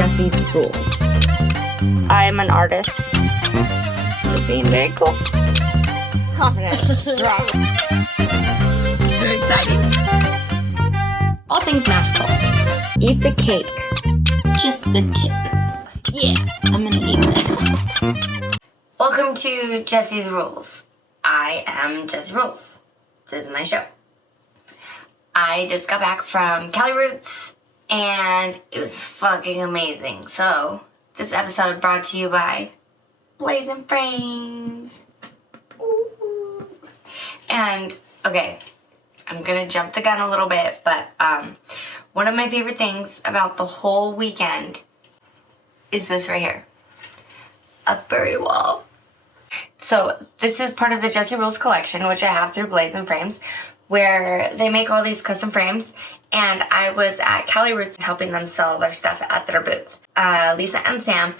Jesse's Rules. I'm an artist. You're being very cool. Confidence. Drop. Very exciting. All things magical. Eat the cake. Just the tip. Yeah, I'm gonna eat this. Welcome to Jesse's Rules. I am Jessie Rules. This is my show. I just got back from CaliRoots and it was fucking amazing. So, this episode brought to you by Blazin Frames. Ooh. And, okay, I'm gonna jump the gun a little bit, but one of my favorite things about the whole weekend is this right here. A furry wall. So this is part of the Jessie Rules collection, which I have through Blazin Frames, where they make all these custom frames, and I was at CaliRoots helping them sell their stuff at their booth. Lisa and Sam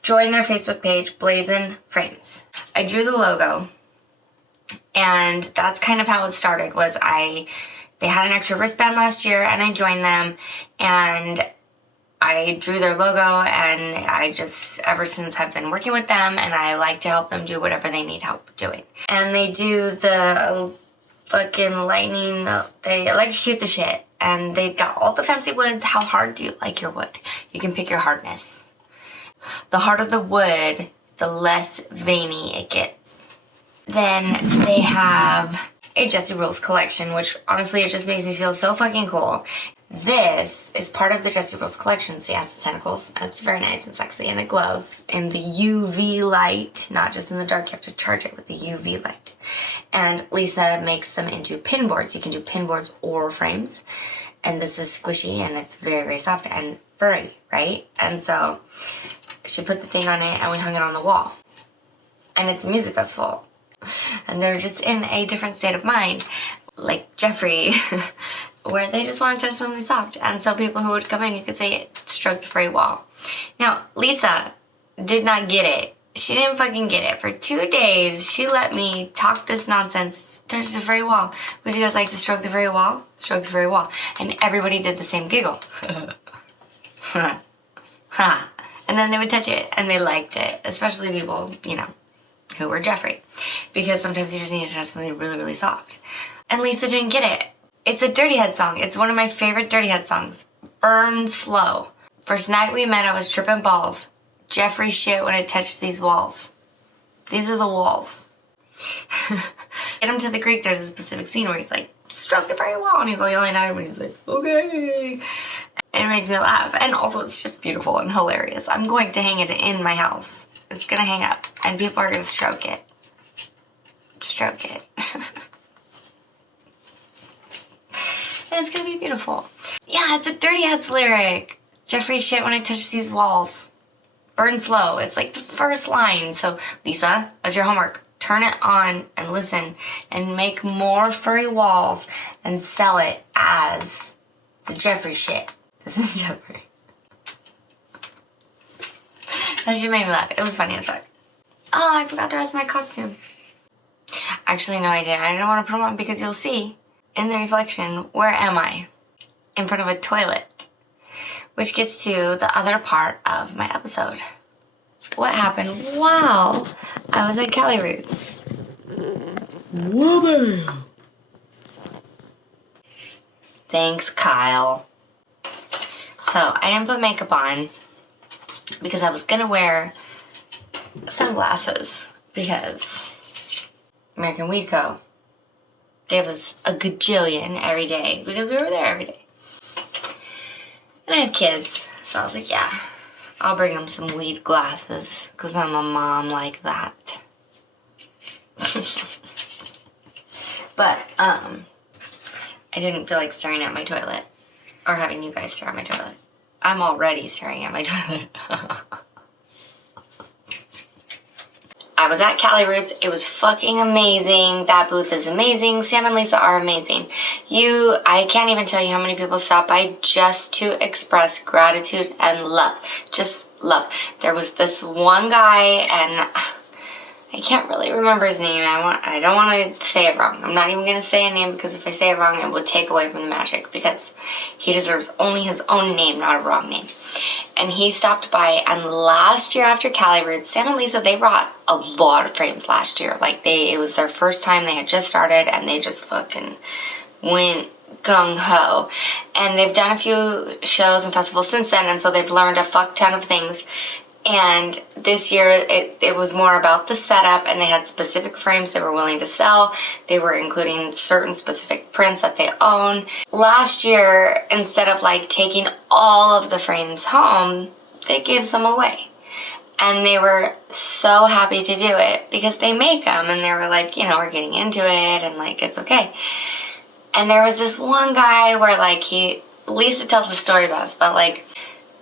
joined their Facebook page, Blazin Frames. I drew the logo, and that's kind of how it started. They had an extra wristband last year, and I joined them, and I drew their logo, and I just, ever since, have been working with them, and I like to help them do whatever they need help doing. And they do the fucking lightning, they electrocute the shit, and they've got all the fancy woods. How hard do you like your wood? You can pick your hardness. The harder the wood, the less veiny it gets. Then they have a Jessie Rules collection, which honestly, it just makes me feel so fucking cool. This is part of the Jessie Rules collection. See, it has the tentacles, and it's very nice and sexy, and it glows in the UV light, not just in the dark. You have to charge it with the UV light. And Lisa makes them into pin boards. You can do pin boards or frames. And this is squishy, and it's very, very soft and furry, right? And so she put the thing on it, and we hung it on the wall. And it's a music festival. And they're just in a different state of mind, like Jeffrey, where they just want to touch something soft. And so people who would come in, you could say, stroke the furry wall. Now, Lisa did not get it. She didn't fucking get it. For 2 days, she let me talk this nonsense, touch the furry wall. Would you guys like to stroke the furry wall? Stroke the furry wall. And everybody did the same giggle. Ha. And then they would touch it, and they liked it. Especially people, you know, who were Jeffrey. Because sometimes you just need to touch something really, really soft. And Lisa didn't get it. It's a Dirty Head song. It's one of my favorite Dirty Head songs. Burn Slow. First night we met, I was tripping balls. Jeffrey shit when I touched these walls. These are the walls. Get him to the creek, there's a specific scene where he's like, stroke the furry wall. And he's all yelling at him, and he's like, okay. And it makes me laugh. And also, it's just beautiful and hilarious. I'm going to hang it in my house. It's gonna hang up, and people are gonna stroke it. Stroke it. And it's gonna be beautiful. Yeah, it's a Dirty Heads lyric. Jeffrey shit when I touch these walls. Burn slow. It's like the first line. So, Lisa, as your homework, turn it on and listen and make more furry walls and sell it as the Jeffrey shit. This is Jeffrey. That shit made me laugh. It was funny as fuck. Oh, I forgot the rest of my costume. Actually, no, I didn't. I didn't want to put them on because you'll see in the reflection, where am I? In front of a toilet. Which gets to the other part of my episode. What happened while I was at CaliRoots? Whoa. Thanks, Kyle. So, I didn't put makeup on because I was gonna wear sunglasses because American Weed Co. gave us a gajillion every day because we were there every day. And I have kids, so I was like, yeah, I'll bring them some weed glasses because I'm a mom like that. But, I didn't feel like staring at my toilet or having you guys stare at my toilet. I'm already staring at my toilet. I was at CaliRoots. It was fucking amazing. That booth is amazing. Sam and Lisa are amazing. I can't even tell you how many people stopped by just to express gratitude and love. Just love. There was this one guy, and I I can't really remember his name. I don't want to say it wrong. I'm not even going to say a name because if I say it wrong, it would take away from the magic because he deserves only his own name, not a wrong name. And he stopped by, and last year after CaliRoots, Sam and Lisa, they brought a lot of frames last year. Like it was their first time. They had just started and they just fucking went gung-ho. And they've done a few shows and festivals since then, and so they've learned a fuck ton of things. And this year, it was more about the setup, and they had specific frames they were willing to sell. They were including certain specific prints that they own. Last year, instead of like taking all of the frames home, they gave some away. And they were so happy to do it because they make them, and they were like, you know, we're getting into it, and like, it's okay. And there was this one guy where like Lisa tells the story best, but like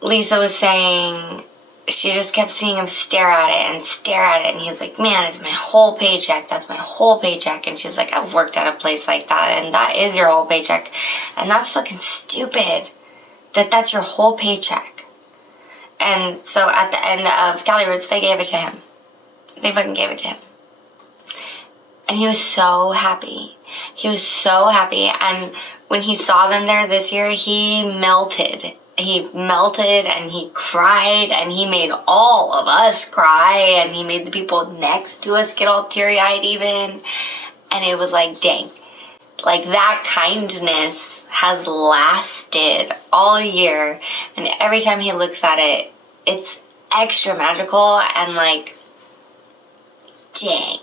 Lisa was saying, she just kept seeing him stare at it and stare at it. And he's like, man, it's my whole paycheck. That's my whole paycheck. And she's like, I've worked at a place like that. And that is your whole paycheck. And that's fucking stupid that's your whole paycheck. And so at the end of CaliRoots, they gave it to him. They fucking gave it to him. And he was so happy. He was so happy. And when he saw them there this year, he melted. He melted and he cried and he made all of us cry and he made the people next to us get all teary-eyed even. And it was like, dang, like that kindness has lasted all year, and every time he looks at it, it's extra magical and like, dang.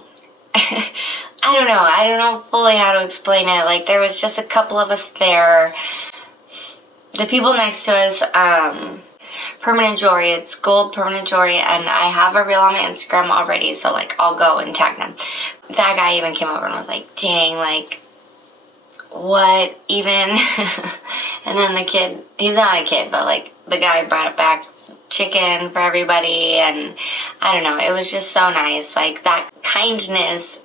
I don't know fully how to explain it. Like there was just a couple of us there. The people next to us, permanent jewelry, it's gold permanent jewelry, and I have a reel on my Instagram already, so like I'll go and tag them. That guy even came over and was like, dang, like, what even? And then the kid, he's not a kid, but like the guy brought back chicken for everybody, and I don't know, it was just so nice. Like that kindness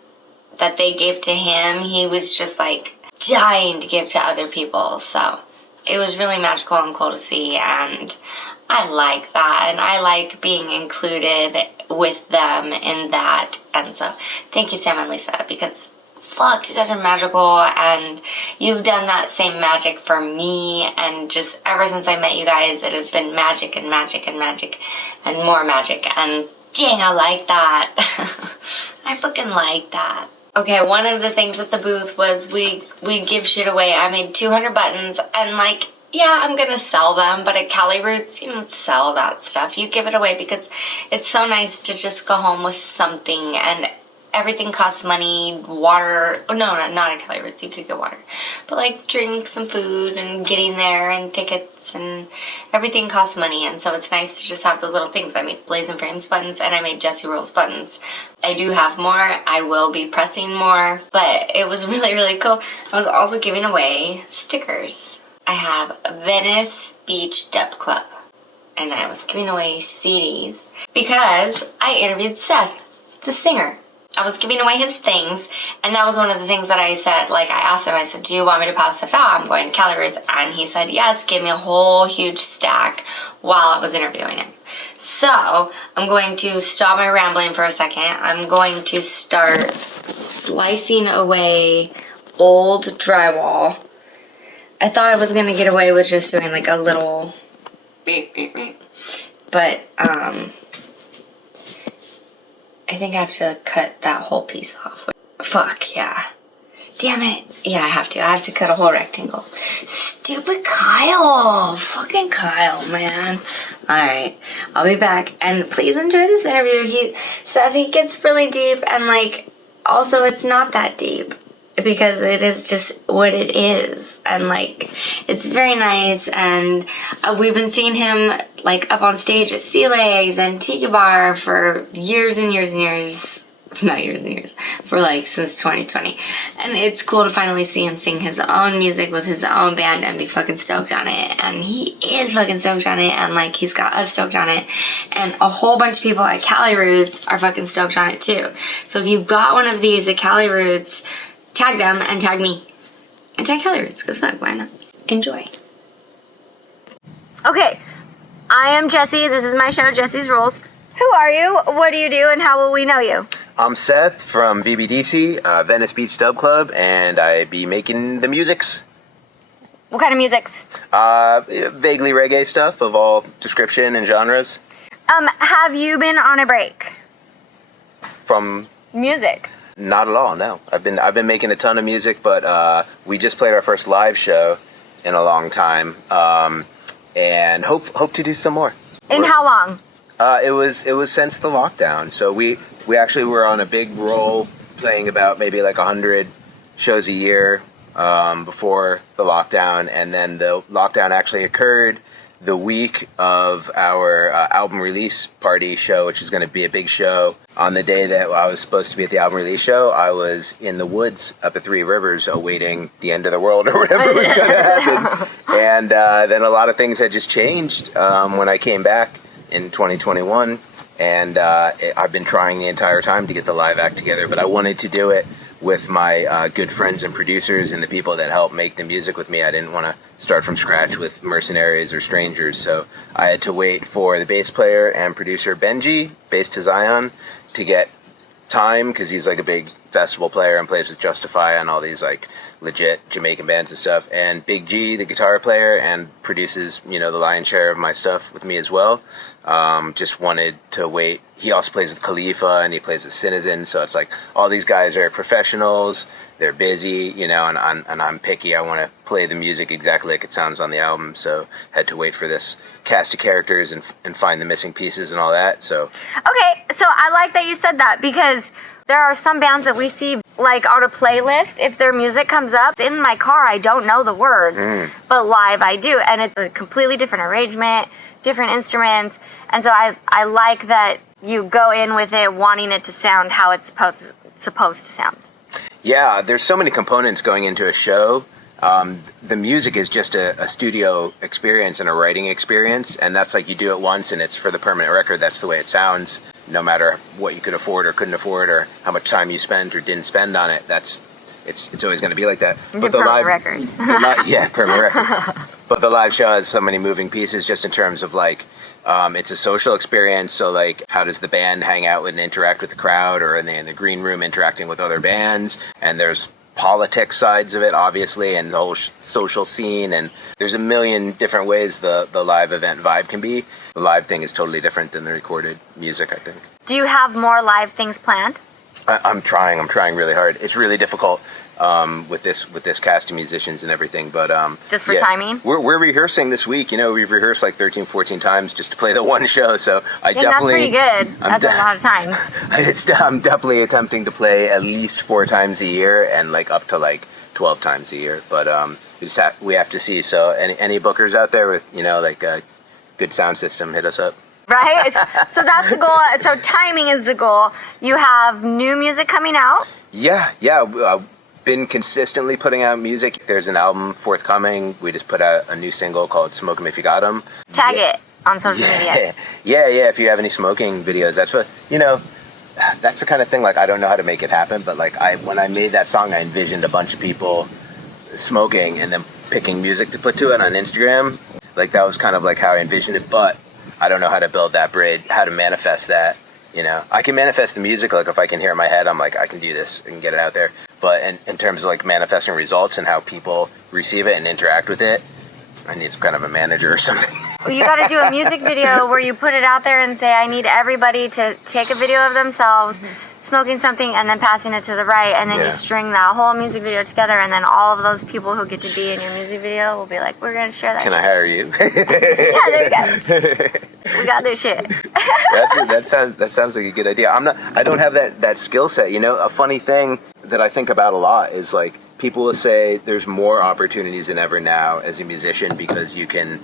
that they gave to him, he was just like dying to give to other people, so it was really magical and cool to see, and I like that, and I like being included with them in that. And so thank you, Sam and Lisa, because fuck, you guys are magical, and you've done that same magic for me, and just ever since I met you guys, it has been magic and magic and magic and more magic, and dang, I like that. I fucking like that. Okay, one of the things at the booth was we give shit away. I made 200 buttons, and like, yeah, I'm gonna sell them, but at CaliRoots, you don't sell that stuff. You give it away because it's so nice to just go home with something, and everything costs money. Water, oh, no, not at CaliRoots, you could get water. But like drinks and food and getting there and tickets and everything costs money, and so it's nice to just have those little things. I made Blazin Frames buttons and I made Jessie Rolls buttons. I do have more. I will be pressing more, but it was really, really cool. I was also giving away stickers. I have Venice Beach Dub Club, and I was giving away CDs because I interviewed Seth, the singer. I was giving away his things, and that was one of the things that I said, like I asked him, I said, do you want me to pass stuff out? I'm going to CaliRoots, and he said yes, gave me a whole huge stack while I was interviewing him. So I'm going to stop my rambling for a second. I'm going to start slicing away old drywall. I thought I was going to get away with just doing like a little beep, beep, beep. But I think I have to cut that whole piece off. Fuck, yeah. Damn it. Yeah, I have to cut a whole rectangle. Stupid Kyle. Fucking Kyle, man. Alright, I'll be back. And please enjoy this interview. He says he gets really deep, and like, also it's not that deep, because it is just what it is, and like, it's very nice. And we've been seeing him like up on stage at Sea Legs and Tiki Bar for years and years and years. Not years and years, for like since 2020. And it's cool to finally see him sing his own music with his own band and be fucking stoked on it. And he is fucking stoked on it, and like, he's got us stoked on it, and a whole bunch of people at CaliRoots are fucking stoked on it too. So if you've got one of these at CaliRoots, tag them and tag me and tag CaliRoots, because fuck, why not? Enjoy. Okay, I am Jessie. This is my show, Jessie's Rules. Who are you? What do you do? And how will we know you? I'm Seth from VBDC, Venice Beach Dub Club, and I be making the musics. What kind of musics? Vaguely reggae stuff of all description and genres. Have you been on a break? From Music. not at all, no. I've been making a ton of music, but we just played our first live show in a long time, and hope to do some more. In how long? It was since the lockdown. So we actually were on a big roll, playing about maybe like 100 shows a year before the lockdown, and then the lockdown actually occurred the week of our album release party show, which is going to be a big show. On the day that I was supposed to be at the album release show, I was in the woods up at Three Rivers awaiting the end of the world or whatever was going to happen. And then a lot of things had just changed when I came back in 2021. And I've been trying the entire time to get the live act together, but I wanted to do it with my good friends and producers and the people that help make the music with me. I didn't want to start from scratch with mercenaries or strangers, so I had to wait for the bass player and producer Benji, bass to Zion, to get time, because he's like a big festival player and plays with Justify and all these like legit Jamaican bands and stuff, and Big G, the guitar player, and produces, you know, the lion's share of my stuff with me as well. Just wanted to wait. He also plays with Khalifa and he plays with Citizen, so it's like all these guys are professionals, they're busy, you know, and I'm picky. I want to play the music exactly like it sounds on the album, so had to wait for this cast of characters and find the missing pieces and all that. So Okay, so I like that you said that, because there are some bands that we see like on a playlist. If their music comes up in my car, I don't know the words, but live I do, and it's a completely different arrangement, different instruments, and so I like that you go in with it wanting it to sound how it's supposed to sound. yeah, there's so many components going into a show. The music is just a studio experience and a writing experience, and that's like you do it once and it's for the permanent record. That's the way it sounds, no matter what you could afford or couldn't afford or how much time you spent or didn't spend on it. It's always going to be like that. But the live record. Yeah, permanent record. But the live show has so many moving pieces, just in terms of like, it's a social experience. So like, how does the band hang out and interact with the crowd, or in the green room interacting with other bands? And there's politics sides of it, obviously, and the whole social scene, and there's a million different ways the live event vibe can be. The live thing is totally different than the recorded music, I think. Do you have more live things planned? I'm trying really hard. It's really difficult with this cast of musicians and everything, but Just for timing? We're rehearsing this week. You know, we've rehearsed like 13, 14 times just to play the one show, so That's pretty good. That's a lot of times. I'm definitely attempting to play at least 4 times a year, and like up to like 12 times a year, but we have to see. So any bookers out there with, you know, like a good sound system, hit us up. Right? So that's the goal. So timing is the goal. You have new music coming out? Yeah. I've been consistently putting out music. There's an album forthcoming. We just put out a new single called Smoke 'Em If You Got 'Em. Tag it on social media. Yeah. If you have any smoking videos, that's what, you know, that's the kind of thing, like, I don't know how to make it happen, but like when I made that song, I envisioned a bunch of people smoking and then picking music to put to it on Instagram. Like, that was kind of like how I envisioned it, but I don't know how to build that bridge, how to manifest that, you know. I can manifest the music, like if I can hear it in my head, I'm like, I can do this and get it out there. But in terms of like manifesting results and how people receive it and interact with it, I need some kind of a manager or something. Well, you got to do a music video where you put it out there and say, I need everybody to take a video of themselves smoking something and then passing it to the right, and then you string that whole music video together, and then all of those people who get to be in your music video will be like, we're going to share that Can shit. I hire you? Yeah, there you go. We got this shit. That sounds like a good idea. I don't have that skill set, you know. A funny thing that I think about a lot is like, people will say there's more opportunities than ever now as a musician, because you can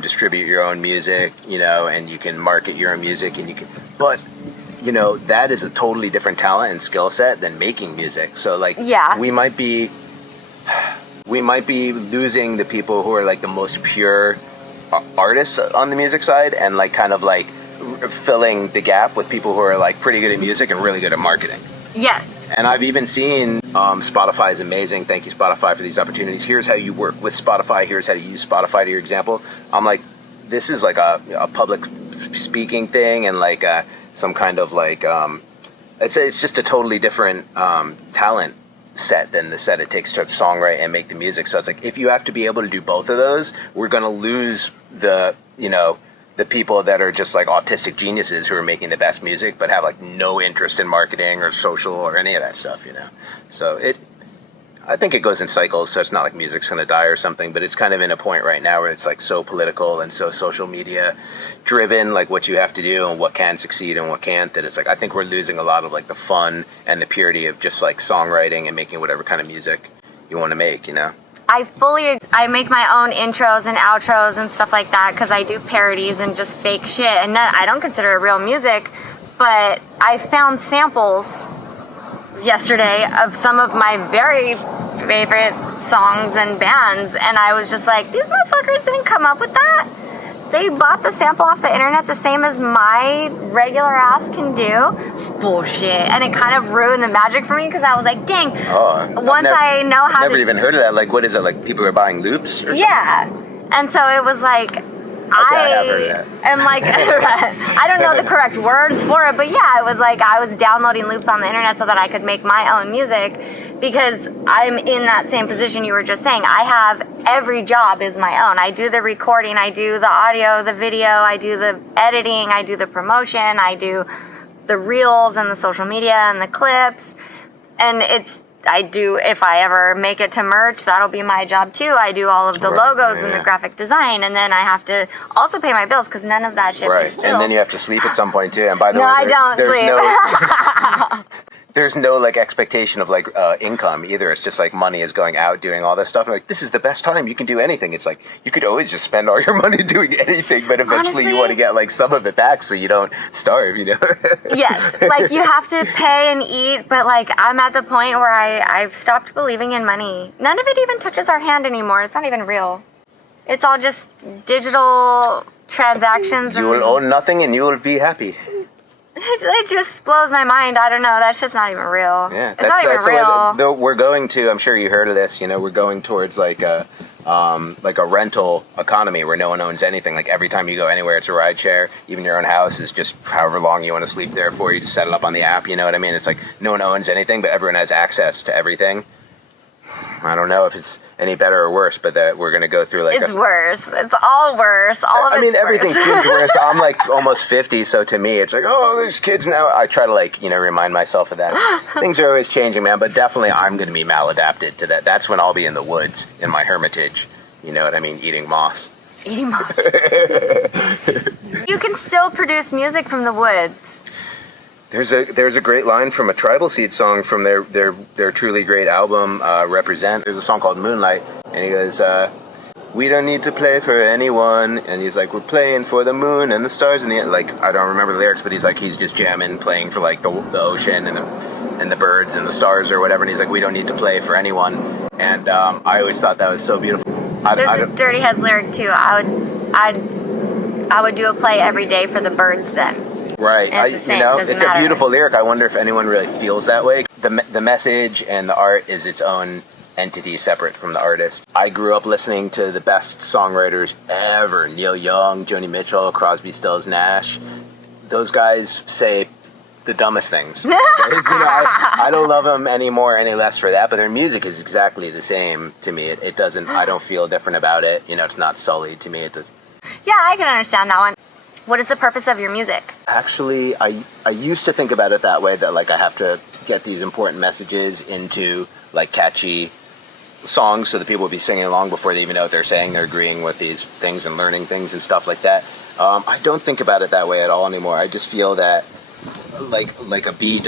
distribute your own music, you know, and you can market your own music, and but you know, that is a totally different talent and skill set than making music. So like, we might be losing the people who are like the most pure artists on the music side, and like kind of like filling the gap with people who are like pretty good at music and really good at marketing. Yes. And I've even seen Spotify is amazing. Thank you, Spotify, for these opportunities. Here's how you work with Spotify. Here's how to use Spotify to your example. I'm like, this is like a public speaking thing, and like some kind of like it's just a totally different talent set than the set it takes to songwrite and make the music. So it's like, if you have to be able to do both of those, we're going to lose the people that are just like autistic geniuses who are making the best music but have like no interest in marketing or social or any of that stuff, So I think it goes in cycles, so it's not like music's going to die or something, but it's kind of in a point right now where it's like so political and so social media driven, like what you have to do and what can succeed and what can't, that it's like, I think we're losing a lot of like the fun and the purity of just like songwriting and making whatever kind of music you want to make, I make my own intros and outros and stuff like that because I do parodies and just fake shit, and that I don't consider it real music, but I found samples yesterday of some of my very favorite songs and bands, and I was just like, these motherfuckers didn't come up with that. They bought the sample off the internet the same as my regular ass can do. Bullshit. And it kind of ruined the magic for me because I was like, dang, I know how I've never even heard of that. Like, what is it? Like, people are buying loops or yeah. And so it was like, I am like, I don't know the correct words for it, but yeah, it was like I was downloading loops on the internet so that I could make my own music, because I'm in that same position you were just saying. I have every job is my own. I do the recording, I do the audio, the video, I do the editing, I do the promotion, I do the reels and the social media and the clips, and I do, if I ever make it to merch, that'll be my job too. I do all of the logos and the graphic design, and then I have to also pay my bills because none of that shit pays bills. And then you have to sleep at some point too. And by the way, I don't sleep. There's no like expectation of like income either. It's just like money is going out doing all this stuff. And like, this is the best time you can do anything. It's like you could always just spend all your money doing anything, but eventually you want to get like some of it back so you don't starve, Yes, like you have to pay and eat, but like I'm at the point where I've stopped believing in money. None of it even touches our hand anymore. It's not even real. It's all just digital transactions. You will own nothing and you will be happy. It just blows my mind. I don't know. That's just not even real. Yeah, it's not even real. We're going to. I'm sure you heard of this. We're going towards like a rental economy where no one owns anything. Like every time you go anywhere, it's a ride share. Even your own house is just however long you want to sleep there for. You just set it up on the app. You know what I mean? It's like no one owns anything, but everyone has access to everything. I don't know if it's any better or worse, but that we're going to go through like it's worse. It's all worse. All of it's everything worse. seems worse. I'm like almost 50, so to me it's like, oh, there's kids now. I try to like, remind myself of that. Things are always changing, man, but definitely I'm going to be maladapted to that. That's when I'll be in the woods in my hermitage, you know what I mean, eating moss. Eating moss. You can still produce music from the woods. There's a great line from a Tribal Seed song from their truly great album, Represent. There's a song called Moonlight, and he goes, we don't need to play for anyone, and he's like, we're playing for the moon and the stars and the end. Like, I don't remember the lyrics, but he's just jamming, playing for like the ocean and the birds and the stars or whatever, and he's like, we don't need to play for anyone. And I always thought that was so beautiful. There's a Dirty Heads lyric too. I would do a play every day for the birds then. Right, it's a beautiful lyric. I wonder if anyone really feels that way. The message and the art is its own entity separate from the artist. I grew up listening to the best songwriters ever: Neil Young, Joni Mitchell, Crosby, Stills, Nash. Those guys say the dumbest things. I don't love them any less for that, but their music is exactly the same to me. It doesn't. I don't feel different about it. It's not sullied to me. Yeah, I can understand that one. What is the purpose of your music? Actually, I used to think about it that way, that like I have to get these important messages into like catchy songs so that people will be singing along before they even know what they're saying. They're agreeing with these things and learning things and stuff like that. I don't think about it that way at all anymore. I just feel that like a bee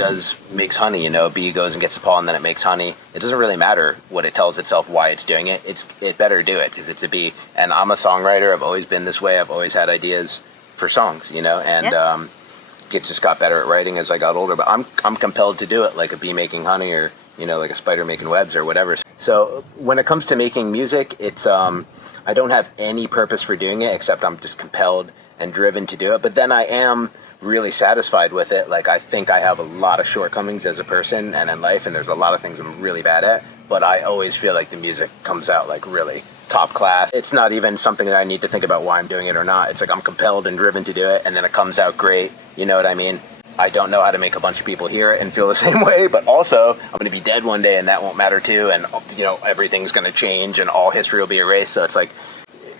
makes honey, a bee goes and gets a pollen, then it makes honey. It doesn't really matter what it tells itself, why it's doing it. It better do it because it's a bee. And I'm a songwriter. I've always been this way. I've always had ideas for songs, and it just got better at writing as I got older, but I'm compelled to do it, like a bee making honey or like a spider making webs or whatever. So when it comes to making music, it's I don't have any purpose for doing it except I'm just compelled and driven to do it, but then I am really satisfied with it. Like, I think I have a lot of shortcomings as a person and in life, and there's a lot of things I'm really bad at, but I always feel like the music comes out like really top class. It's not even something that I need to think about why I'm doing it or not. It's like I'm compelled and driven to do it, and then it comes out great. You know what I mean? I don't know how to make a bunch of people hear it and feel the same way, but also I'm going to be dead one day and that won't matter too, and everything's going to change and all history will be erased. So it's like,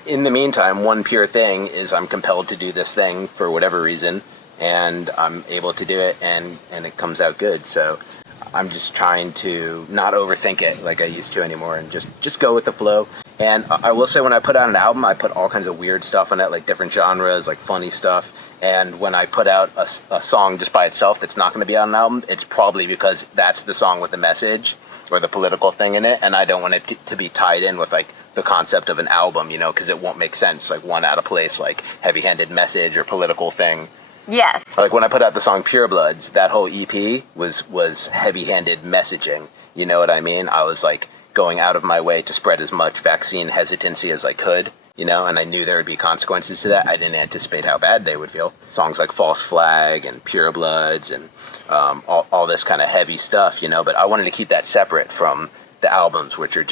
in the meantime, one pure thing is I'm compelled to do this thing for whatever reason, and I'm able to do it, and it comes out good. So I'm just trying to not overthink it like I used to anymore, and just go with the flow. And I will say, when I put out an album, I put all kinds of weird stuff on it, like different genres, like funny stuff. And when I put out a song just by itself that's not going to be on an album, it's probably because that's the song with the message or the political thing in it, and I don't want it to be tied in with like the concept of an album, because it won't make sense, like one out of place, like heavy-handed message or political thing. Yes. Like when I put out the song Pure Bloods, that whole EP was heavy-handed messaging. You know what I mean? I was like going out of my way to spread as much vaccine hesitancy as I could, and I knew there would be consequences to that. I didn't anticipate how bad they would feel. Songs like False Flag and Pure Bloods and all this kind of heavy stuff, but I wanted to keep that separate from the albums, which are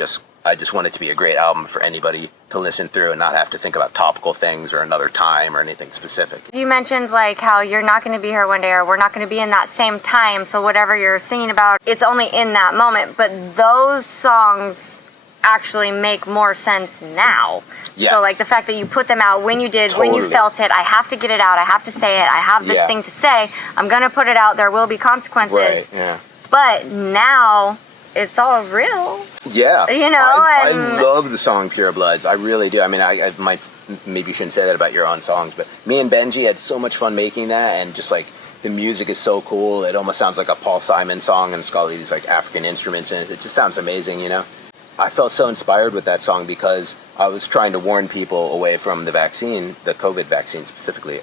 I just want it to be a great album for anybody to listen through and not have to think about topical things or another time or anything specific. You mentioned like how you're not going to be here one day, or we're not going to be in that same time, so whatever you're singing about, it's only in that moment. But those songs actually make more sense now. Yes. So like the fact that you put them out when you did, Totally. when you felt it, I have to get it out, I have to say it, I have this thing to say, I'm going to put it out, there will be consequences. Right, yeah. But now it's all real. Yeah. I and love the song Pure Bloods. I really do. I mean, I might, maybe you shouldn't say that about your own songs, but me and Benji had so much fun making that, and just like the music is so cool. It almost sounds like a Paul Simon song, and it's got all these like African instruments in it. It just sounds amazing, I felt so inspired with that song because I was trying to warn people away from the vaccine, the COVID vaccine specifically.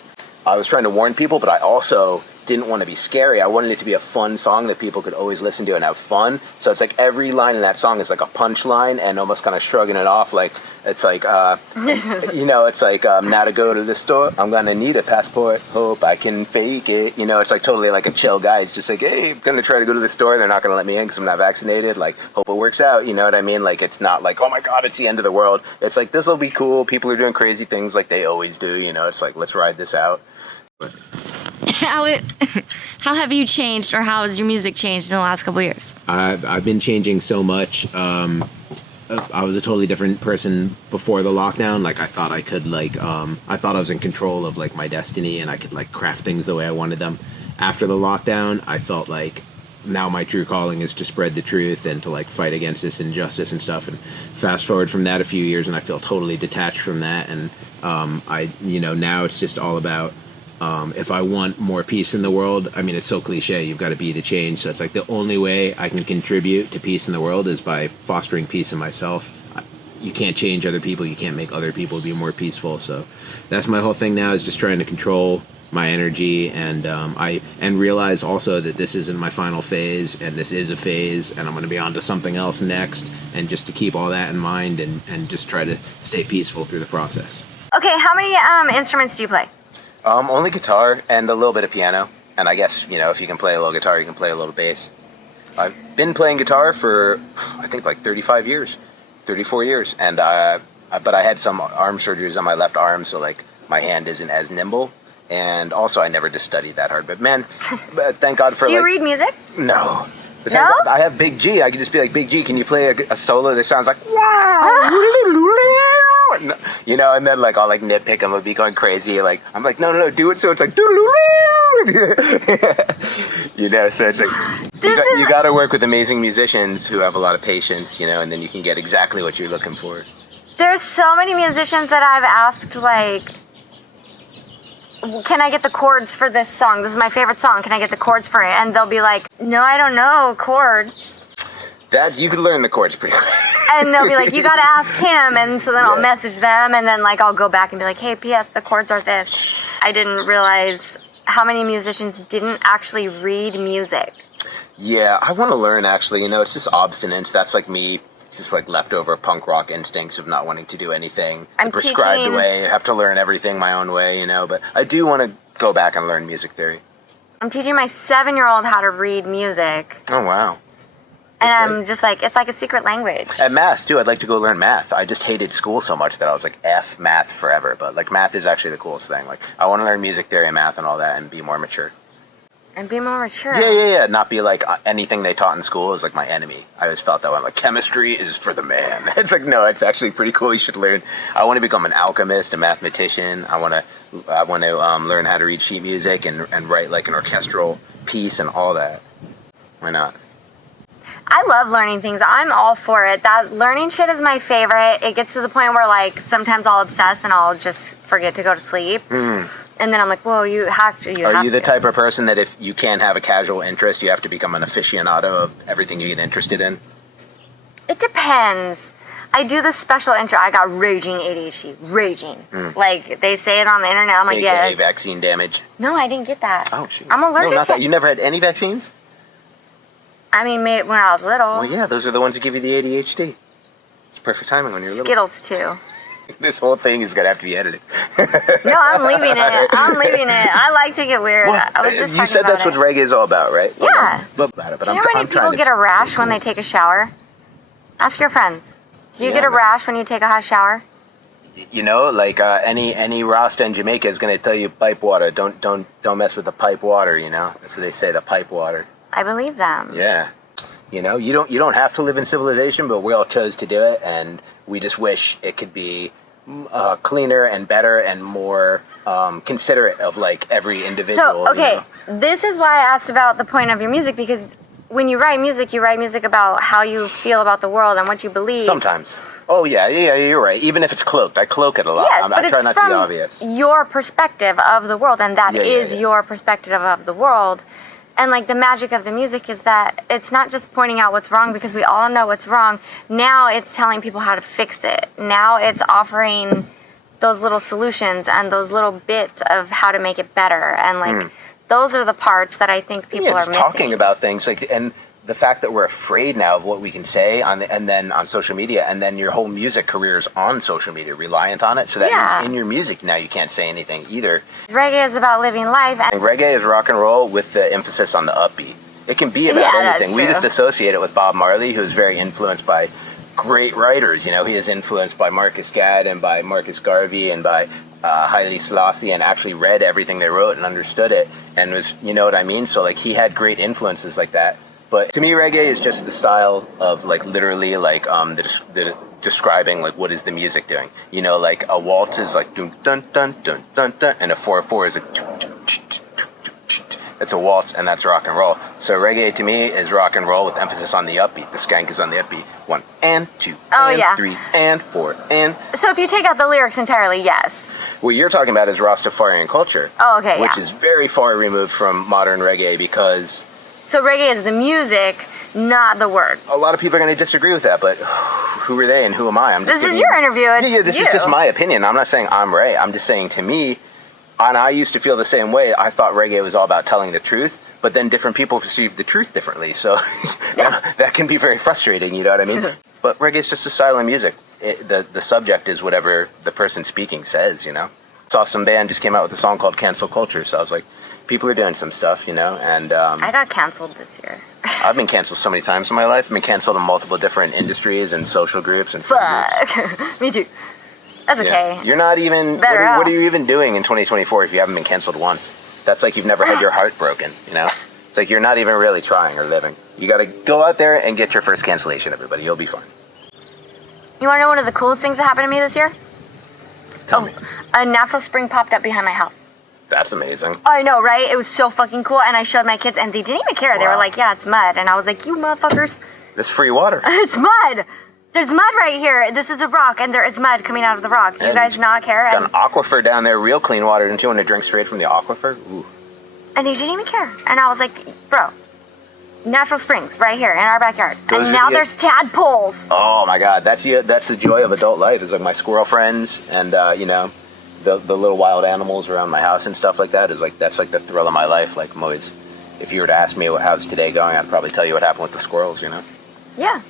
I was trying to warn people, but I also didn't want to be scary. I wanted it to be a fun song that people could always listen to and have fun. So it's like every line in that song is like a punchline and almost kind of shrugging it off. Like, it's like, it's like, now to go to the store, I'm going to need a passport. Hope I can fake it. It's like totally like a chill guy. It's just like, hey, I'm going to try to go to the store. They're not going to let me in because I'm not vaccinated. Like, hope it works out. You know what I mean? Like, it's not like, oh my God, it's the end of the world. It's like, this will be cool. People are doing crazy things like they always do. It's like, let's ride this out. How have you changed, or how has your music changed in the last couple of years? I've been changing so much. I was a totally different person before the lockdown. Like, I thought I could, I thought I was in control of, my destiny, and I could, craft things the way I wanted them. After the lockdown, I felt like now my true calling is to spread the truth and to, fight against this injustice and stuff. And fast forward from that a few years, and I feel totally detached from that. And, now it's just all about, if I want more peace in the world, I mean, it's so cliche, you've got to be the change. So it's like the only way I can contribute to peace in the world is by fostering peace in myself. You can't change other people. You can't make other people be more peaceful. So that's my whole thing now, is just trying to control my energy, and and realize also that this isn't my final phase, and this is a phase, and I'm going to be on to something else next, and just to keep all that in mind and just try to stay peaceful through the process. Okay, how many instruments do you play? Only guitar and a little bit of piano. And I guess, if you can play a little guitar, you can play a little bass. I've been playing guitar for, I think, 34 years. And, but I had some arm surgeries on my left arm, so, my hand isn't as nimble. And also, I never just studied that hard. But, man, thank God for, Do you read music? No. But No? God, I have Big G. I could just be like, Big G, can you play a solo that sounds like, wow. And then I'll nitpick him, I'll be going crazy. I'm like, no, do it so it's like, so it's like, you got to work with amazing musicians who have a lot of patience, and then you can get exactly what you're looking for. There's so many musicians that I've asked, can I get the chords for this song? This is my favorite song. Can I get the chords for it? And they'll be like, no, I don't know chords. You could learn the chords pretty quick. And they'll be like, you got to ask him. And so then I'll message them, and then I'll go back and be like, hey, P.S., the chords are this. I didn't realize how many musicians didn't actually read music. Yeah, I want to learn, actually. It's just obstinance. That's me. It's just leftover punk rock instincts of not wanting to do anything the prescribed way. I have to learn everything my own way, But I do want to go back and learn music theory. I'm teaching my 7-year-old how to read music. Oh, wow. And I'm just it's like a secret language. And math, too. I'd like to go learn math. I just hated school so much that I was like, F math forever. But math is actually the coolest thing. I want to learn music theory and math and all that and be more mature. And be more mature. Yeah. Not be like anything they taught in school is like my enemy. I always felt that way. I'm like, chemistry is for the man. It's like, no, it's actually pretty cool. You should learn. I want to become an alchemist, a mathematician. I want to learn how to read sheet music and write like an orchestral piece and all that. Why not? I love learning things. I'm all for it. That learning shit is my favorite. It gets to the point where like sometimes I'll obsess and I'll just forget to go to sleep. And then I'm like, whoa, you have to. Are you the type of person that if you can't have a casual interest, you have to become an aficionado of everything you get interested in? It depends. I do this special intro. I got raging ADHD. Raging. Like, they say it on the internet. I'm like, AKA yes. vaccine damage. No, I didn't get that. Oh, shoot. I'm allergic No, not to that. You never had any vaccines? I mean, when I was little. Well, yeah, those are the ones that give you the ADHD. It's perfect timing when you're little. Skittles, too. This whole thing is going to have to be edited. No, I'm leaving it. I'm leaving it. I like to get weird. Well, I was just you said that's what reggae is all about, right? Yeah. But about it, but Do you know how many people get a rash when they take a shower? Ask your friends. Do you get a rash when you take a hot shower? You know, like any Rasta in Jamaica is going to tell you pipe water. Don't mess with the pipe water. You know, so they say the pipe water. I believe them. Yeah. You know, you don't have to live in civilization, but we all chose to do it, and we just wish it could be cleaner and better and more considerate of like every individual. So, okay, you know? This is why I asked about the point of your music, because when you write music about how you feel about the world and what you believe. Sometimes. Oh yeah, you're right. Even if it's cloaked, I cloak it a lot. Yes, but I try it's not from to be obvious. your perspective of the world, and that is your perspective of the world. And like the magic of the music is that it's not just pointing out what's wrong, because we all know what's wrong. Now it's telling people how to fix it. Now it's offering those little solutions and those little bits of how to make it better. And like those are the parts that I think people are missing. Talking about things like, and the fact that we're afraid now of what we can say and then on social media, and then your whole music career is on social media, reliant on it. So that means in your music now you can't say anything either. Reggae is about living life. And reggae is rock and roll with the emphasis on the upbeat. It can be about anything. We just associate it with Bob Marley, who's very influenced by great writers. You know, he is influenced by Marcus Gad and by Marcus Garvey and by Haile Selassie, and actually read everything they wrote and understood it and was, you know what I mean? So like he had great influences like that. But to me, reggae is just the style of like literally like the describing like what is the music doing. You know, like a waltz is like dun dun dun dun dun dun, and a 4/4 is like it's a waltz, and that's rock and roll. So reggae to me is rock and roll with emphasis on the upbeat. The skank is on the upbeat. 1 and 2 and 3 and 4 and. So if you take out the lyrics entirely, yes. What you're talking about is Rastafarian culture. Oh, okay, which is very far removed from modern reggae because. So reggae is the music, not the words. A lot of people are going to disagree with that, but who are they and who am I? This is your interview. This is just my opinion. I'm not saying I'm right. I'm just saying to me, and I used to feel the same way. I thought reggae was all about telling the truth, but then different people perceive the truth differently. So that can be very frustrating, you know what I mean? But reggae is just a style of music. The subject is whatever the person speaking says, you know? Saw some band just came out with a song called Cancel Culture, so I was like, people are doing some stuff, you know, and I got canceled this year. I've been canceled so many times in my life. I've been canceled in multiple different industries and social groups and Fuck. Me too. That's okay. You're not even. What are you even doing in 2024 if you haven't been canceled once? That's like you've never had your heart broken. You know, it's like you're not even really trying or living. You got to go out there and get your first cancellation. Everybody, you'll be fine. You want to know one of the coolest things that happened to me this year? Tell me. A natural spring popped up behind my house. That's amazing. I know, right? It was so fucking cool, and I showed my kids, and they didn't even care. Wow. They were like, yeah, it's mud. And I was like, you motherfuckers. It's free water. It's mud. There's mud right here. This is a rock, and there is mud coming out of the rock. Do you guys not care? Got an aquifer down there, real clean water. Don't you want to drink straight from the aquifer? Ooh. And they didn't even care. And I was like, bro, natural springs right here in our backyard. And now there's tadpoles. Oh, my God. That's the joy of adult life. Is like my squirrel friends and, you know, the little wild animals around my house and stuff like that is like, that's like the thrill of my life. Like I'm always, if you were to ask me how's today going, I'd probably tell you what happened with the squirrels, you know? Yeah.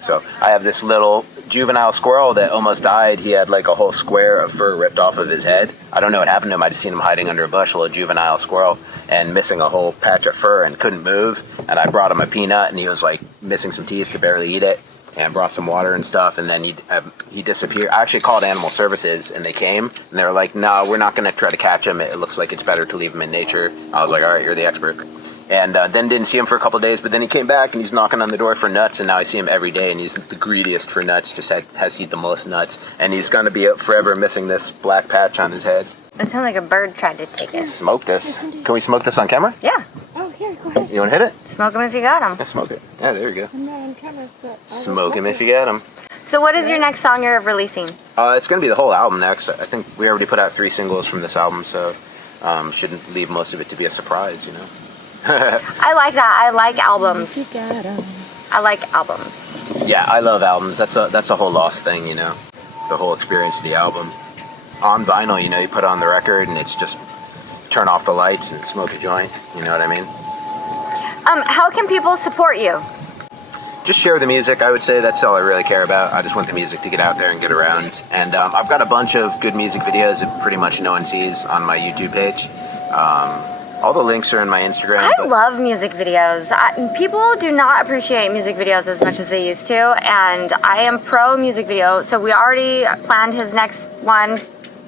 So I have this little juvenile squirrel that almost died. He had like a whole square of fur ripped off of his head. I don't know what happened to him. I just seen him hiding under a bush, a little juvenile squirrel, and missing a whole patch of fur and couldn't move. And I brought him a peanut and he was like missing some teeth, could barely eat it. and brought some water and stuff, and then he disappeared. I actually called animal services, and they came, and they were like, no, we're not going to try to catch him. It looks like it's better to leave him in nature. I was like, all right, you're the expert. And then didn't see him for a couple days, but then he came back, and he's knocking on the door for nuts, and now I see him every day, and he's the greediest for nuts, just has to eat the most nuts, and he's going to be forever missing this black patch on his head. It sounded like a bird tried to take it. Smoke this. Can we smoke this on camera? Yeah. Oh, here, go ahead. You want to hit it? Smoke them if you got them. Yeah, smoke it. Yeah, there you go. I'm not on camera, but Smoke him if you get him. So what is your next song you're releasing? It's going to be the whole album next. I think we already put out 3 singles from this album, so shouldn't leave most of it to be a surprise, you know? I like that. I like albums. I like albums. Yeah, I love albums. That's a whole lost thing, you know? The whole experience of the album. On vinyl, you know, you put on the record and it's just turn off the lights and smoke a joint, you know what I mean? How can people support you? Just share the music, I would say. That's all I really care about. I just want the music to get out there and get around. And I've got a bunch of good music videos that pretty much no one sees on my YouTube page. All the links are in my Instagram. I love music videos. People do not appreciate music videos as much as they used to, and I am pro music video. So we already planned his next one.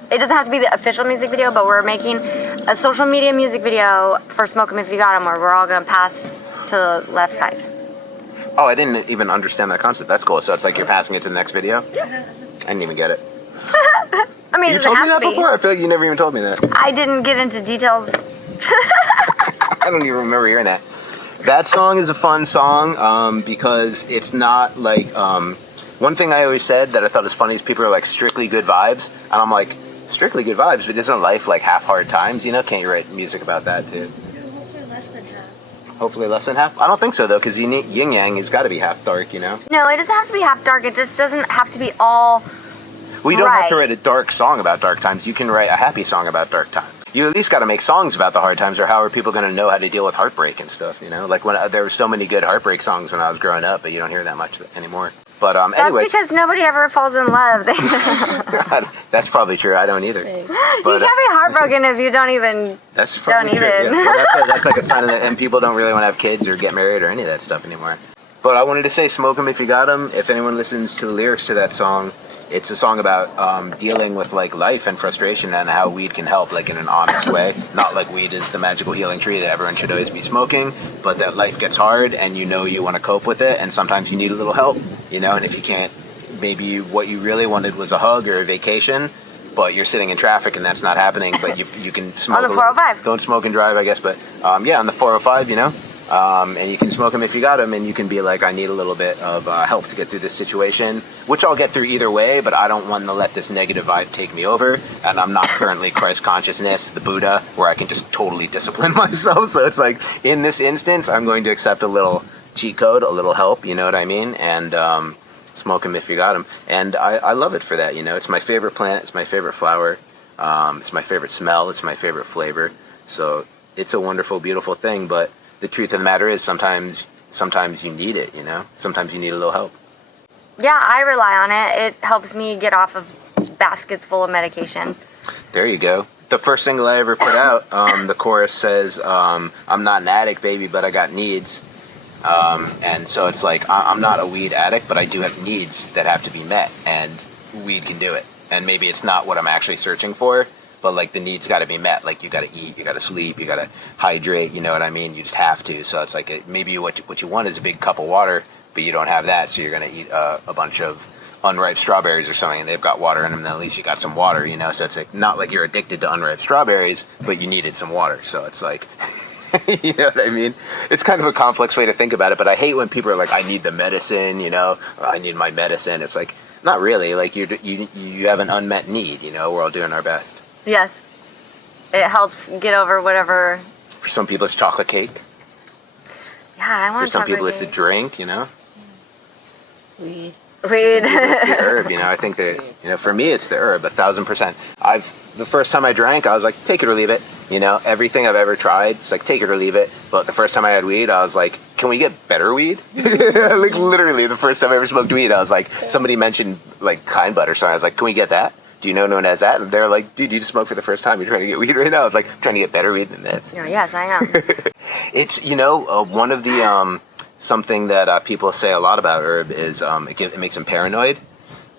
It doesn't have to be the official music video, but we're making a social media music video for Smoke 'Em If You Got 'Em, where we're all going to pass to the left side. Oh, I didn't even understand that concept. That's cool. So it's like you're passing it to the next video? Yeah. I didn't even get it. I mean, You it told doesn't me have that to be. before? I feel like you never even told me that. I didn't get into details. I don't even remember hearing that. That song is a fun song because it's not like... one thing I always said that I thought was funny is people are like, strictly good vibes. And I'm like, strictly good vibes, but isn't life like half hard times? You know, can't you write music about that too? Hopefully less than half. Hopefully less than half? I don't think so though, because yin yang has got to be half dark, you know? No, it doesn't have to be half dark. It just doesn't have to be all... Well, you don't have to Right. write a dark song about dark times. You can write a happy song about dark times. You at least got to make songs about the hard times, or how are people going to know how to deal with heartbreak and stuff, you know? Like, when there were so many good heartbreak songs when I was growing up, but you don't hear that much anymore. But That's anyways, because nobody ever falls in love. that's probably true. I don't either. You But can't be heartbroken if you don't even... that's probably don't true. even. Yeah. Well, that's like a sign of that, and people don't really want to have kids or get married or any of that stuff anymore. But I wanted to say, smoke 'em if you got 'em. If anyone listens to the lyrics to that song, it's a song about dealing with like life and frustration and how weed can help, like in an honest way. Not like weed is the magical healing tree that everyone should always be smoking, but that life gets hard and you know you want to cope with it, and sometimes you need a little help, you know. And if you can't, maybe what you really wanted was a hug or a vacation, but you're sitting in traffic and that's not happening. But you can smoke On the 405. Don't smoke and drive, I guess. But yeah, on the 405, you know. And you can smoke them if you got them, and you can be like, I need a little bit of help to get through this situation, which I'll get through either way, but I don't want to let this negative vibe take me over, and I'm not currently Christ consciousness, the Buddha, where I can just totally discipline myself. So it's like, in this instance, I'm going to accept a little cheat code, a little help, you know what I mean? And smoke them if you got them. And I love it for that, you know. It's my favorite plant, it's my favorite flower, it's my favorite smell, it's my favorite flavor. So it's a wonderful, beautiful thing, but the truth of the matter is sometimes you need it, you know? Sometimes you need a little help. Yeah, I rely on it. It helps me get off of baskets full of medication. There you go. The first single I ever put out, the chorus says, I'm not an addict, baby, but I got needs. And so it's like, I'm not a weed addict, but I do have needs that have to be met, and weed can do it. And maybe it's not what I'm actually searching for, but like the needs got to be met. Like you got to eat, you got to sleep, you got to hydrate, you know what I mean? You just have to. So it's like maybe what you want is a big cup of water, but you don't have that, so you're going to eat a bunch of unripe strawberries or something, and they've got water in them, then at least you got some water, you know? So it's like not like you're addicted to unripe strawberries, but you needed some water. So it's like, you know what I mean? It's kind of a complex way to think about it, but I hate when people are like, I need the medicine, you know? Or, I need my medicine. It's like, not really. Like you have an unmet need, you know? We're all doing our best. Yes. It helps get over whatever. For some people, it's chocolate cake. Yeah, I want For some chocolate people, it's a cake. drink, you know? Weed. Weed. It's the herb, you know? I think that, you know, for me, it's the herb, 1,000%. The first time I drank, I was like, take it or leave it. You know, everything I've ever tried, it's like, take it or leave it. But the first time I had weed, I was like, can we get better weed? Like, literally, the first time I ever smoked weed, I was like, somebody mentioned, like, kind bud or something. I was like, can we get that? Do you know no one has that? And they're like, dude, you just smoked for the first time. You're trying to get weed right now? I was like, I'm trying to get better weed than this. Yes, I am. It's, you know, one of the something that people say a lot about herb is it makes them paranoid.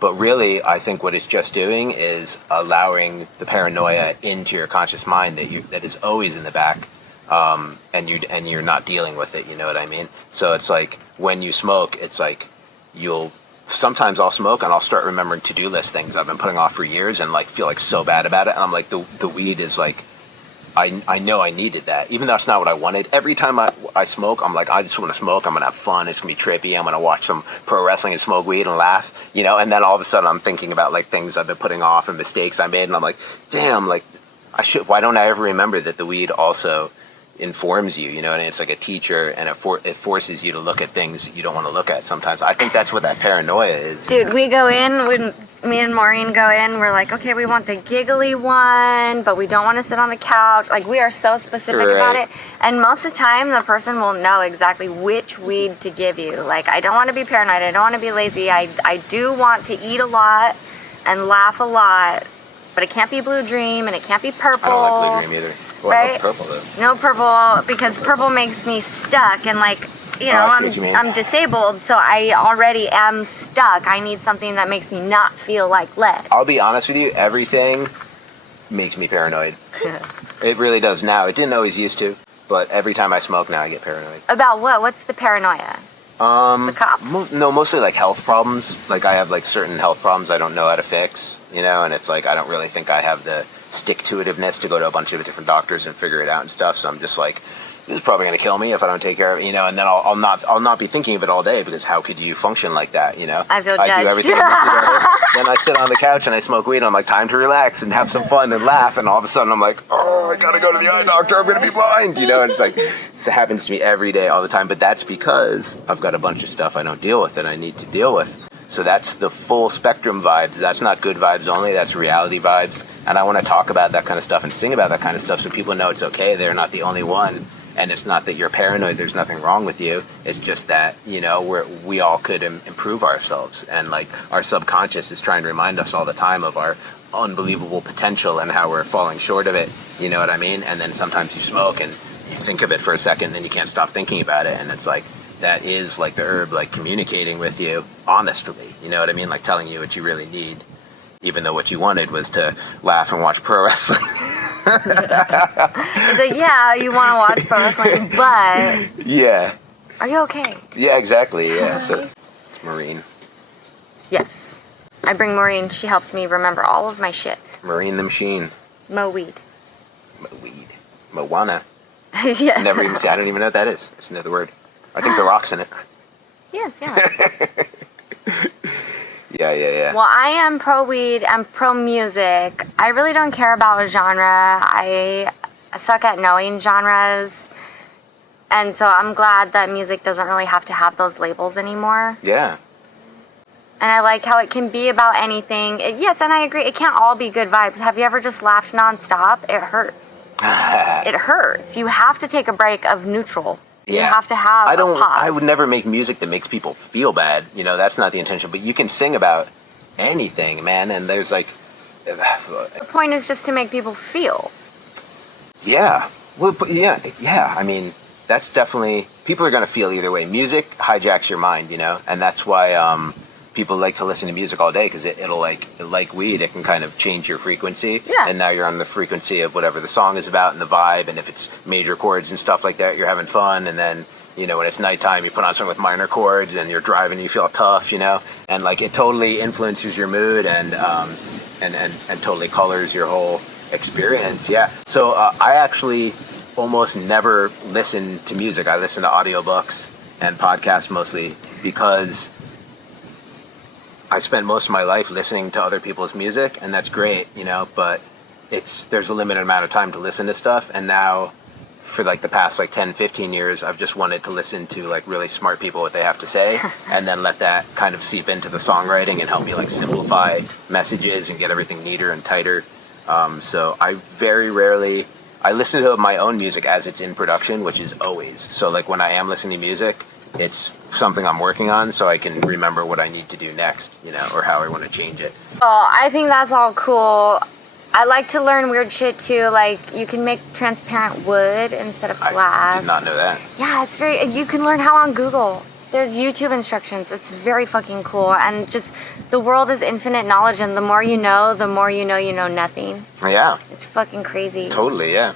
But really, I think what it's just doing is allowing the paranoia into your conscious mind that is always in the back, and you're not dealing with it. You know what I mean? So it's like when you smoke, it's like sometimes I'll smoke and I'll start remembering to-do list things I've been putting off for years and like feel like so bad about it. And I'm like, the weed is like, I know I needed that, even though that's not what I wanted. Every time I smoke, I'm like, I just want to smoke. I'm going to have fun. It's going to be trippy. I'm going to watch some pro wrestling and smoke weed and laugh, you know? And then all of a sudden I'm thinking about like things I've been putting off and mistakes I made. And I'm like, damn, like why don't I ever remember that the weed also informs you, you know, and it's like a teacher, and it forces you to look at things you don't want to look at sometimes. I think that's what that paranoia is. Dude, we go in, when me and Maureen go in, we're like, okay, we want the giggly one, but we don't want to sit on the couch. Like, we are so specific about it. And most of the time, the person will know exactly which weed to give you. Like, I don't want to be paranoid. I don't want to be lazy. I do want to eat a lot and laugh a lot, but it can't be Blue Dream and it can't be purple. I don't like Blue Dream either. Well, right? no purple though. No purple, because purple makes me stuck, and like, you know, I'm disabled, so I already am stuck. I need something that makes me not feel like lead. I'll be honest with you, everything makes me paranoid. It really does now. It didn't always used to, but every time I smoke now I get paranoid. About what? What's the paranoia? The cops? No, mostly like health problems. Like I have like certain health problems I don't know how to fix, you know, and it's like I don't really think I have the stick-to-itiveness to go to a bunch of different doctors and figure it out and stuff. So I'm just like, this is probably going to kill me if I don't take care of it, you know, and then I'll not be thinking of it all day, because how could you function like that, you know? I feel judged. I do everything. Then I sit on the couch and I smoke weed and I'm like, time to relax and have some fun and laugh, and all of a sudden I'm like, oh, I gotta go to the eye doctor, I'm gonna be blind, you know? And it's like, it happens to me every day, all the time, but that's because I've got a bunch of stuff I don't deal with that I need to deal with. So that's the full spectrum vibes. That's not good vibes only, that's reality vibes. And I want to talk about that kind of stuff and sing about that kind of stuff so people know it's okay. They're not the only one. And it's not that you're paranoid. There's nothing wrong with you. It's just that, you know, we all could improve ourselves. And like our subconscious is trying to remind us all the time of our unbelievable potential and how we're falling short of it. You know what I mean? And then sometimes you smoke and you think of it for a second, then you can't stop thinking about it. And it's like, that is like the herb, like communicating with you honestly. You know what I mean? Like telling you what you really need, even though what you wanted was to laugh and watch pro wrestling. It's like, yeah, you want to watch pro wrestling, but yeah, are you okay? Yeah, exactly. Yeah, so it's Maureen. Yes, I bring Maureen. She helps me remember all of my shit. Maureen the machine. Mo-weed. Moana. Yes. I don't even know what that is. I just know the word. I think The Rock's in it. Yes, yeah. Yeah. Well, I am pro-weed. I'm pro-music. I really don't care about a genre. I suck at knowing genres. And so I'm glad that music doesn't really have to have those labels anymore. Yeah. And I like how it can be about anything. Yes, and I agree. It can't all be good vibes. Have you ever just laughed nonstop? It hurts. It hurts. You have to take a break of neutral. Yeah. You have to have a pause. I would never make music that makes people feel bad. You know, that's not the intention. But you can sing about anything, man. And there's like... The point is just to make people feel. Yeah. Well, yeah. I mean, that's definitely... People are going to feel either way. Music hijacks your mind, you know? And that's why people like to listen to music all day, because it'll like weed, it can kind of change your frequency. Yeah. And now you're on the frequency of whatever the song is about and the vibe, and if it's major chords and stuff like that, you're having fun. And then, you know, when it's nighttime, you put on something with minor chords and you're driving, you feel tough, you know? And like it totally influences your mood and totally colors your whole experience. Yeah. So I actually almost never listen to music. I listen to audiobooks and podcasts mostly, because I spent most of my life listening to other people's music, and that's great, you know, but there's a limited amount of time to listen to stuff. And now for like the past like 10, 15 years, I've just wanted to listen to like really smart people, what they have to say, and then let that kind of seep into the songwriting and help me like simplify messages and get everything neater and tighter. So I very rarely, I listen to my own music as it's in production, which is always. So like when I am listening to music, it's something I'm working on, so I can remember what I need to do next, you know, or how I want to change it. Well, I think that's all cool. I like to learn weird shit too. Like you can make transparent wood instead of glass. I did not know that. Yeah, it's very. You can learn how on Google. There's YouTube instructions. It's very fucking cool. And just the world is infinite knowledge, and the more you know nothing. Yeah. It's fucking crazy. Totally, yeah.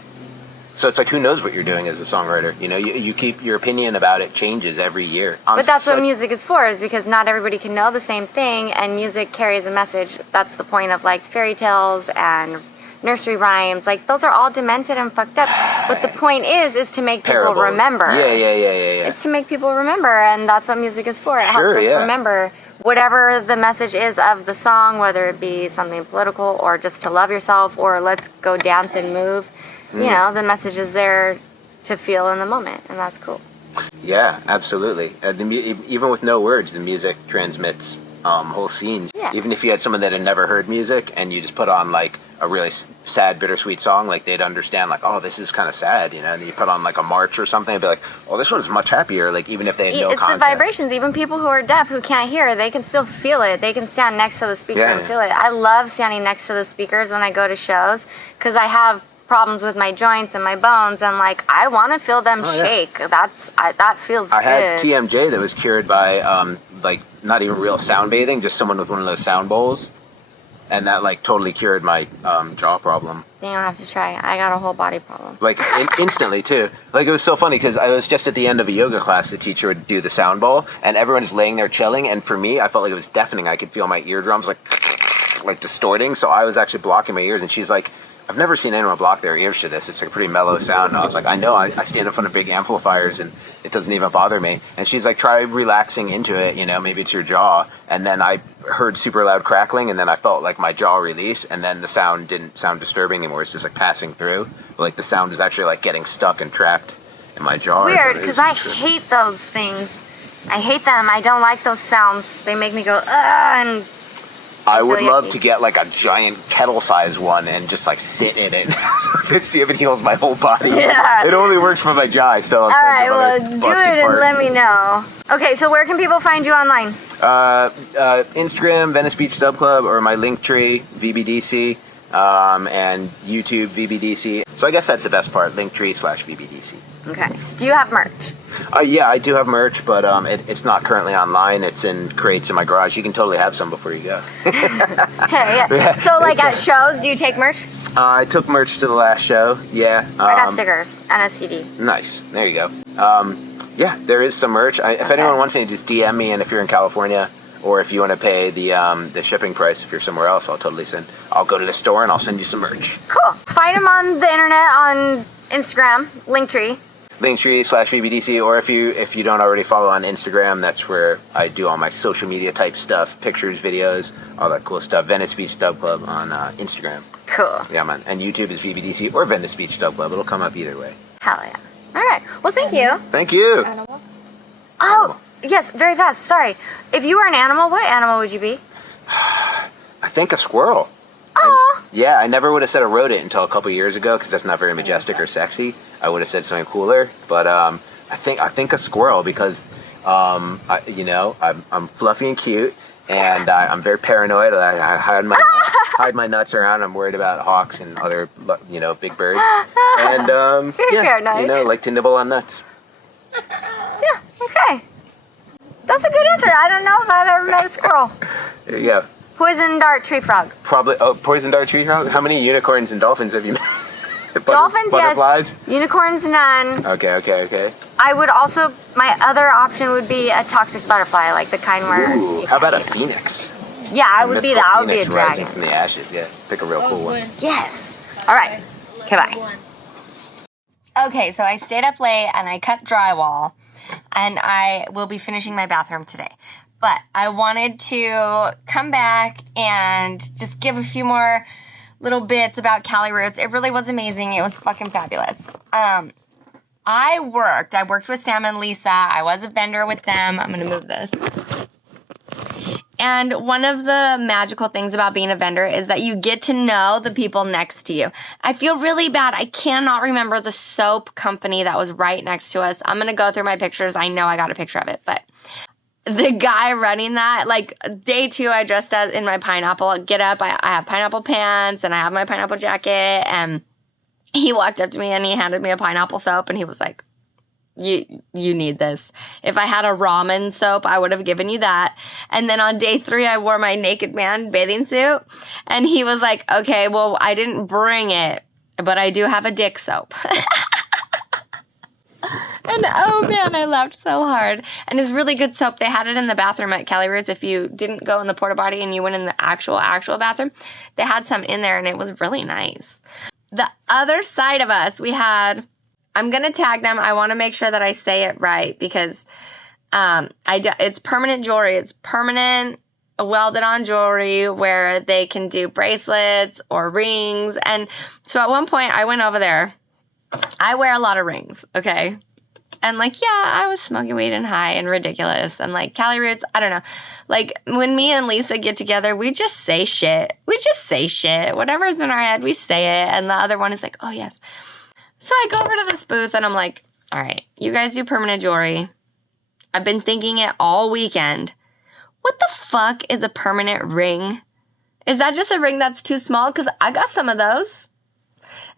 So it's like, who knows what you're doing as a songwriter? You know, you keep your opinion about it changes every year. But that's what music is for, is because not everybody can know the same thing, and music carries a message. That's the point of like fairy tales and nursery rhymes. Like those are all demented and fucked up. But the point is to make people remember. Yeah. It's to make people remember, and that's what music is for. It helps us remember whatever the message is of the song, whether it be something political or just to love yourself or let's go dance and move. You know, the message is there to feel in the moment, and that's cool. Yeah, absolutely. Even with no words, the music transmits whole scenes. Yeah. Even if you had someone that had never heard music and you just put on like a really sad, bittersweet song, like they'd understand like, oh, this is kind of sad, you know, and then you put on like a march or something and be like, oh, this one's much happier, like even if they had no context. It's the vibrations. Even people who are deaf, who can't hear, they can still feel it. They can stand next to the speaker and feel it. I love standing next to the speakers when I go to shows because I have problems with my joints and my bones, and like I want to feel them shake. That feels good. I had TMJ that was cured by like not even real sound bathing, just someone with one of those sound bowls, and that like totally cured my jaw problem. Then you'll have to try. I got a whole body problem. Like instantly too. Like it was so funny because I was just at the end of a yoga class. The teacher would do the sound bowl, and everyone's laying there chilling. And for me, I felt like it was deafening. I could feel my eardrums like distorting. So I was actually blocking my ears. And she's like, I've never seen anyone block their ears to this. It's like a pretty mellow sound. And I was like, I know, I stand in front of big amplifiers and it doesn't even bother me. And she's like, try relaxing into it, you know, maybe it's your jaw. And then I heard super loud crackling, and then I felt like my jaw release, and then the sound didn't sound disturbing anymore. It's just like passing through. But like the sound is actually like getting stuck and trapped in my jaw. Weird, because I hate those things. I hate them. I don't like those sounds. They make me go, ugh, and I would love to get like a giant kettle-sized one and just like sit in it to see if it heals my whole body. Yeah. It only works for my jaw. I still have tons of other do busted it and parts. let me know. Okay, so where can people find you online? Instagram, Venice Beach Dub Club, or my Linktree, VBDC, and YouTube, VBDC. So I guess that's the best part, Linktree/VBDC. Okay. Do you have merch? Yeah, I do have merch, but it's not currently online. It's in crates in my garage. You can totally have some before you go. Yeah. So, like at shows, do you take merch? I took merch to the last show, yeah. I got stickers and a CD. Nice. There you go. Yeah, there is some merch. If anyone wants any, just DM me, and if you're in California, or if you want to pay the shipping price if you're somewhere else, I'll go to the store and I'll send you some merch. Cool. Find them on the internet on Instagram, Linktree. Linktree/VBDC, or if you don't already follow on Instagram, that's where I do all my social media type stuff, pictures, videos, all that cool stuff. Venice Beach Dub Club on Instagram. Cool. Yeah, man. And YouTube is VBDC or Venice Beach Dub Club. It'll come up either way. Hell yeah. All right. Well, thank you. Thank you. Animal? Oh, yes, very fast. Sorry. If you were an animal, what animal would you be? I think a squirrel. Oh. Yeah, I never would have said a rodent until a couple years ago because that's not very majestic or sexy. I would have said something cooler, but I think a squirrel because I'm fluffy and cute, and I'm very paranoid. I hide my nuts around. I'm worried about hawks and other big birds, and Very paranoid. Like to nibble on nuts. Yeah. Okay. That's a good answer. I don't know if I've ever met a squirrel. There you go. Poison dart tree frog. Probably. Oh, poison dart tree frog. How many unicorns and dolphins have you met? Dolphins, butterflies? yes. Unicorns, none. Okay. I would also, my other option would be a toxic butterfly, like the kind where. Ooh, how about a phoenix? Yeah, I would be that. I would be a Phoenix rising dragon. from the ashes. Yeah, pick a real cool one. Yes. All right. Okay, bye. Okay, so I stayed up late and I cut drywall, and I will be finishing my bathroom today. But I wanted to come back and just give a few more little bits about CaliRoots. It really was amazing. It was fucking fabulous. I worked with Sam and Lisa. I was a vendor with them. I'm going to move this. And one of the magical things about being a vendor is that you get to know the people next to you. I feel really bad. I cannot remember the soap company that was right next to us. I'm going to go through my pictures. I know I got a picture of it, but the guy running that, like day 2, I dressed as in my pineapple. Get up, I have pineapple pants and I have my pineapple jacket, and he walked up to me and he handed me a pineapple soap and he was like, you need this. If I had a ramen soap, I would have given you that. And then on day 3, I wore my naked man bathing suit, and he was like, okay, well, I didn't bring it, but I do have a dick soap. And oh man, I laughed so hard. And it's really good soap. They had it in the bathroom at CaliRoots. If you didn't go in the porta potty and you went in the actual bathroom, they had some in there and it was really nice. The other side of us, we had, I'm going to tag them. I want to make sure that I say it right because it's permanent jewelry. It's permanent welded on jewelry where they can do bracelets or rings. And so at one point I went over there. I wear a lot of rings, okay? And like, yeah, I was smoking weed and high and ridiculous. And like CaliRoots, I don't know. Like when me and Lisa get together, we just say shit. Whatever's in our head, we say it. And the other one is like, oh yes. So I go over to this booth and I'm like, all right, you guys do permanent jewelry. I've been thinking it all weekend. What the fuck is a permanent ring? Is that just a ring that's too small? Because I got some of those.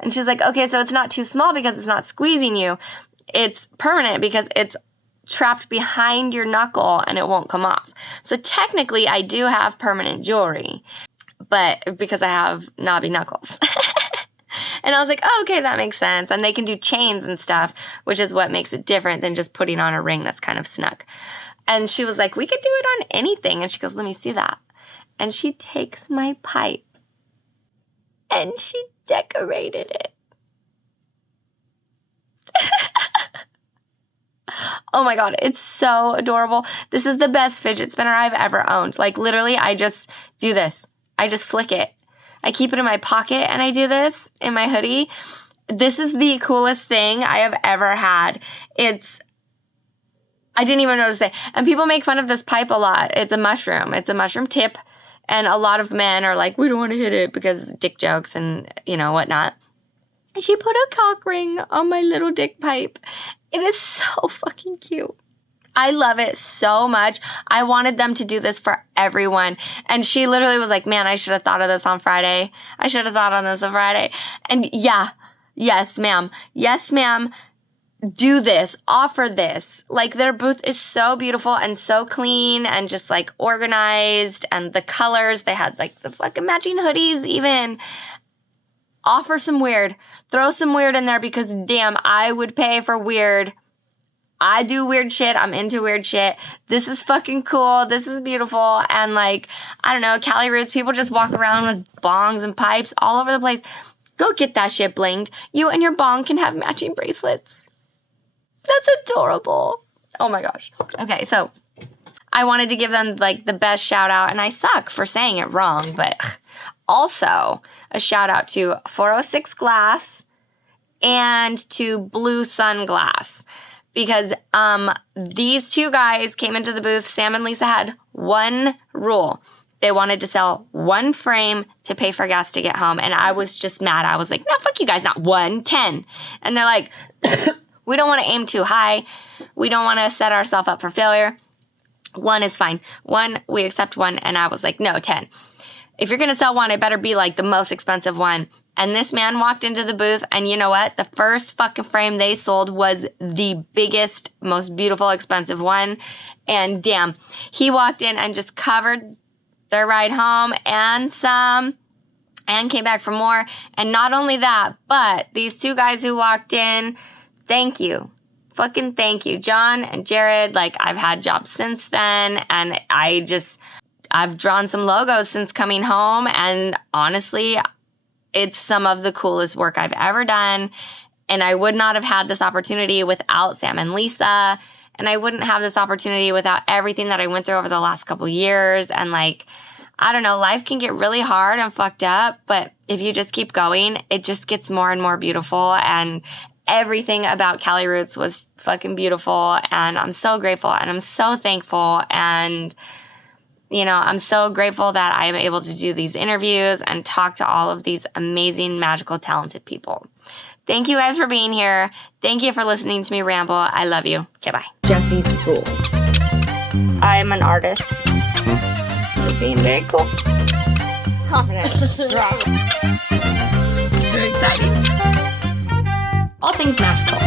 And she's like, okay, so it's not too small because it's not squeezing you. It's permanent because it's trapped behind your knuckle and it won't come off. So technically, I do have permanent jewelry, but because I have knobby knuckles. And I was like, oh, okay, that makes sense. And they can do chains and stuff, which is what makes it different than just putting on a ring that's kind of snug. And she was like, we could do it on anything. And she goes, let me see that. And she takes my pipe and she decorated it. Oh my God, it's so adorable. This is the best fidget spinner I've ever owned. Like literally, I just do this. I just flick it. I keep it in my pocket and I do this in my hoodie. This is the coolest thing I have ever had. I didn't even know what to say. And people make fun of this pipe a lot. It's a mushroom. It's a mushroom tip. And a lot of men are like, we don't want to hit it because dick jokes and, whatnot. And she put a cock ring on my little dick pipe. It is so fucking cute. I love it so much. I wanted them to do this for everyone. And she literally was like, man, I should have thought of this on Friday. I should have thought on this on Friday. And yeah, yes, ma'am. Yes, ma'am. Do this, offer this. Like their booth is so beautiful and so clean and just like organized, and the colors, they had like the fucking matching hoodies even. Offer some weird. Throw some weird in there because damn, I would pay for weird. I do weird shit. I'm into weird shit. This is fucking cool. This is beautiful. And like, I don't know, CaliRoots, people just walk around with bongs and pipes all over the place. Go get that shit blinged. You and your bong can have matching bracelets. That's adorable. Oh my gosh. Okay, so I wanted to give them like the best shout out, and I suck for saying it wrong, but also a shout out to 406 Glass and to Blu Sun Glass, because these two guys came into the booth. Sam and Lisa had one rule. They wanted to sell one frame to pay for gas to get home, and I was just mad. I was like, no, fuck you guys, not 10. And they're like, we don't want to aim too high. We don't want to set ourselves up for failure. 1 is fine. 1, we accept 1. And I was like, no, 10. If you're going to sell 1, it better be like the most expensive one. And this man walked into the booth, and you know what? The first fucking frame they sold was the biggest, most beautiful, expensive one. And damn, he walked in and just covered their ride home and some, and came back for more. And not only that, but these two guys who walked in, thank you. Fucking thank you. John and Jared, like I've had jobs since then, and I've drawn some logos since coming home, and honestly, it's some of the coolest work I've ever done. And I would not have had this opportunity without Sam and Lisa, and I wouldn't have this opportunity without everything that I went through over the last couple years. And like, I don't know, life can get really hard and fucked up, but if you just keep going, it just gets more and more beautiful. And everything about CaliRoots was fucking beautiful, and I'm so grateful and I'm so thankful, and I'm so grateful that I am able to do these interviews and talk to all of these amazing, magical, talented people. Thank you guys for being here. Thank you for listening to me ramble. I love you. Okay, bye. Jesse's rules. I'm an artist. Just being very cool. Confidence. Drop. Very exciting. All things magical.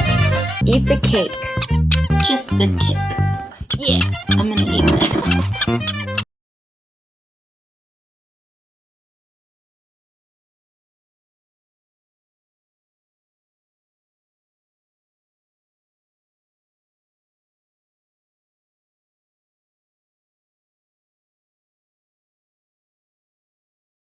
Eat the cake. Just the tip. Yeah, I'm gonna eat this.